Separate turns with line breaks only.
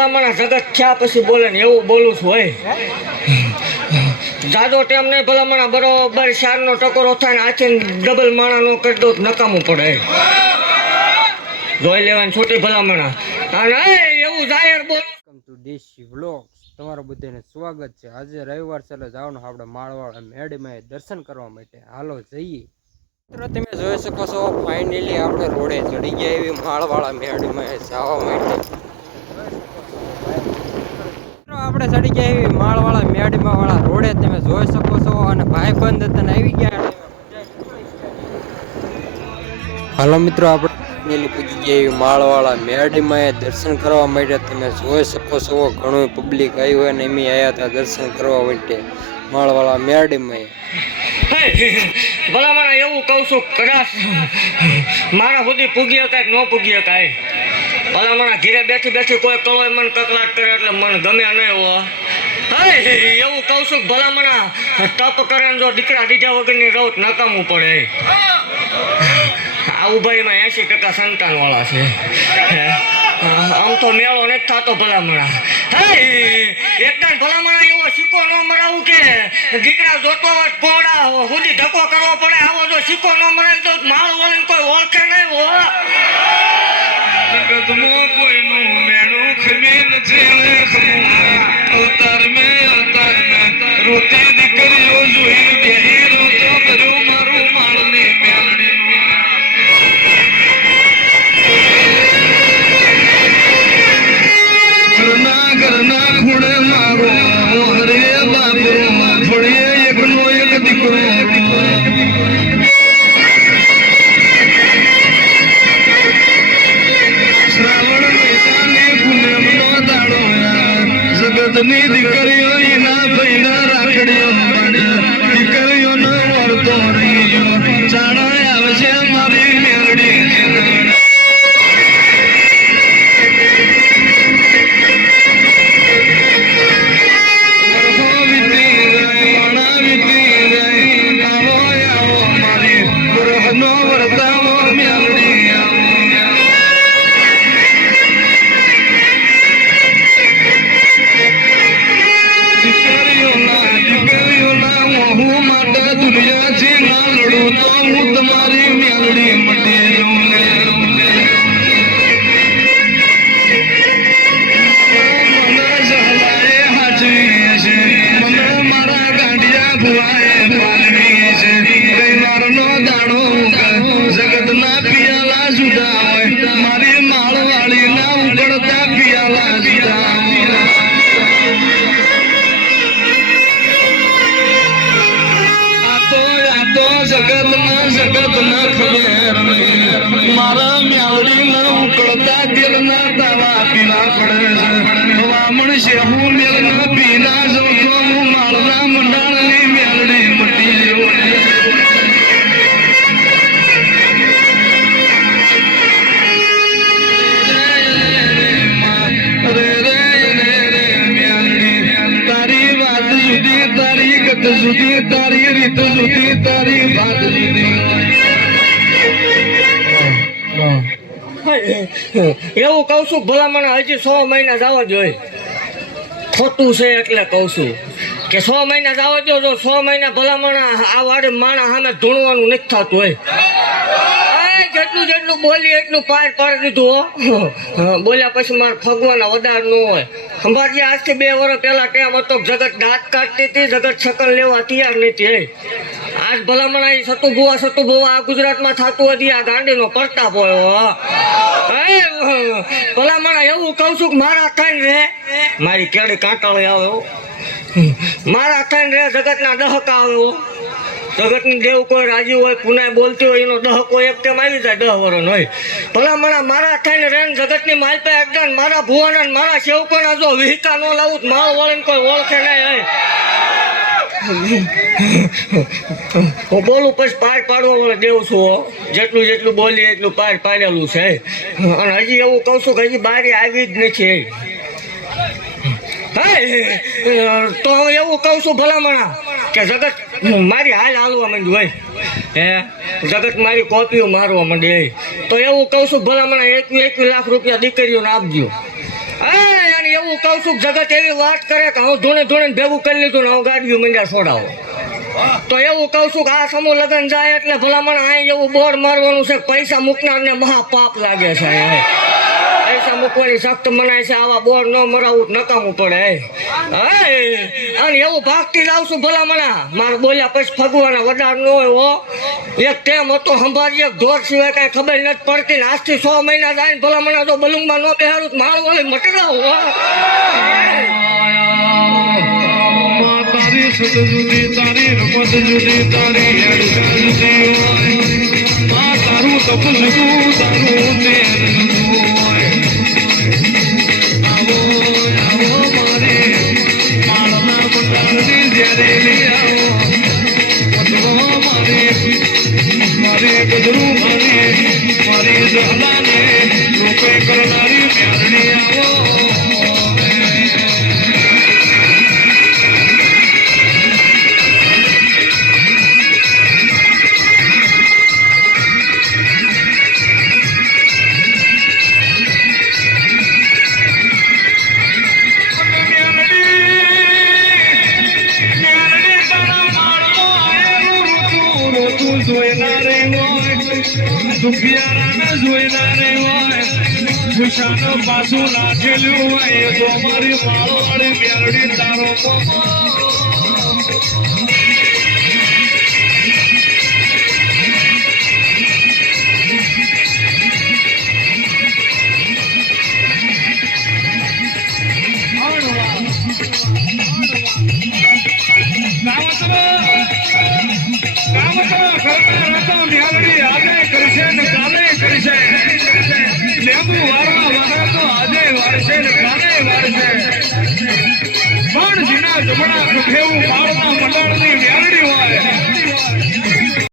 ભલામણા જગત થયા પછી બોલે ને એવું બોલું છું હોય જાજો ટેમ નહીં ભલામણા, બરોબર શારનો ટકોરો થાય ને હાથે ડબલ માણા નો કરી દો નકામું પડે જોઈ લેવાની છોટી ભલામણા. અને એવું જાહેર બોલ.
ટુ દેશી વ્લોગ્સ તમારું બધાને સ્વાગત છે. આજે રવિવાર છે એટલે જવાનું આપણે માળવાળા મેળીમાં દર્શન કરવા માટે. હાલો, જઈએ. મિત્રો, તમે જોઈ શકો છો ફાઇનલી આપણે રોડે ચડી ગયા એવી માળવાળા મેડમાં જવા માટે. આપણે ચડી ગયા એવી માળવાળા મેડમાં વાળા રોડે તમે જોઈ શકો છો અને ભાઈ બંધ તને આવી ગયા હાલો મિત્રો, આપણે પૂજી ગયા એવી માળવાળા મેરડીમાં દર્શન કરવા માટે તમે જોઈ શકો છો, ઘણું પબ્લિક આવ્યું હોય ને એમ આવ્યા હતા દર્શન કરવા માટે માળવાળા મેરડીમાં
મને એવું કહું છું, કદાચ મારા સુધી પૂગી શકાય ન પૂગી શકાય ભલામણા ઘીરે બેઠી બેઠી કોઈ કળોય મન કકલાટ કરે એટલે મને ગમે નહીં હો. એવું કહું છું ભલા ભલામણા, તપ કરે જો દીકરા દીધા વગરની રહું તો નકામું પડે. આ ઉભાઈમાં એસી ટકા સંતાન વાળા છે આમ તો મેળો નથી થતો ભલામણા. હે એકદમ ભલામણા એવો સિક્કો ન મરાવું કે? દીકરા જોતો હોય કોડા સુધી ધક્કો કરવો પડે, આવો જો સિક્કો ન મરાય તો માળ વળીને કોઈ ઓળખે નહીં હો.
જગતમાં કોઈનું મેણું ખમીન છે. અવતાર મે અવતાર મે રોતી જગતની દીકરીઓ હોય મારી. મારા મ્યાવડીના ઉકળતા દિલના તાવા પીલા પડે છે વામણ મેલના તારી ગત જુદી તારી રીત જુદી તારી વાત જુદી
એવું કઉ છું, ભલામણ હજી સો મહિના જવા જોઈએ. ખોટું છે એટલે કઉ છું કે સો મહિના જવા જો સો મહિના ભલામણ આ વાડે માણા સામે ધૂણવાનું નથી થતું હોય જેટલું જેટલું બોલી એટલું પાર પાડી દીધું બોલ્યા પછી મારે ભગવાન વધાર ન હોય અંબાજી આજથી બે વર્ષ પહેલા ટેમ હતો જગત દાંત કાઢતી હતી જગત છકલ લેવા તૈયાર નથી આજ ભલામણ આ સતુ ભુવા સતુ ભુવા આ ગુજરાતમાં થતું હતી આ ગાંડીનો પડતા. હે, ભલામણ એવું કહું છું કે મારા ખાઈને રે મારી કેડી કાંટાળી આવે. મારા ખાઈને રે જગતના દહકા આવે. જગતની દેવ કોઈ રાજી હોય, પુનાય બોલતી હોય, એનો દહ કોઈ એક ટેમ આવી જાય, દહ વરણ હોય ભલામણા મારા થઈને રેન જગતની માલપા એકદમ મારા ભુવાના મારા સેવકોના જો વિહિકા ન લાવું તો માળ વળીને કોઈ ઓળખે નહીં, હે. બોલું, પછી પાર પાડવા વાળો દેવ છું. જેટલું જેટલું બોલી એટલું પાર પાડેલું છે. અને હજી એવું કહું છું કે હજી બારી આવી જ નથી. તો હું એવું કહું છું ભલામણા કે જગત મારી હાલ હાલવા માંડ્યું હોય. હે? જગત મારી કોપીઓ મારવા માંડે તો એવું કહું છું, ભલામણ એકવી એકવી લાખ રૂપિયા દીકરીઓને આપજો. અને એવું કહું છું, જગત એવી વાત કરે કે હું ધૂણે ધૂણે ભેગું કરી લીધું ને હું ગાડીઓ મંડ્યા છોડાવો. તો એવું કહું છું કે આ સમૂહ લગ્ન જાય એટલે ભલામણ અહીં એવું બોર્ડ મારવાનું છે પૈસા મૂકનારને મહા પાપ લાગે છે. પૈસા મૂકવાની સખ્ત મનાય છે, આવા બોર ન મરાવું નકામું પડે અને એવું ભાગતી જાઉં છું ભલામણા. મારે બોલ્યા પછી ફગવાના વધાર ન હોય, હો. એક ટેમ હતો સંભાળીએ ઢોર સિવાય કાંઈ ખબર નથી પડતી ને આજથી છ મહિના જાય ને ભલામણા તો બલુંગમાં ન બેહારું તો મારું વળી મટકાવ, હો.
તારી સુધ જુદી તારી રમત જુદી તારી હેડકા જુદી તારું તપ જુદું તારું તેલ જુદું મારે ગજરું મારે મારી જહલાને લોકે કરનારી પાછું લાગેલું હોય. તો મારી મારો મેળડી તારો લેબુ વારવા વારે તો આજે વારશે ને પણ જીના જમણા કઠેવું બાળના મંડળની વ્યારડી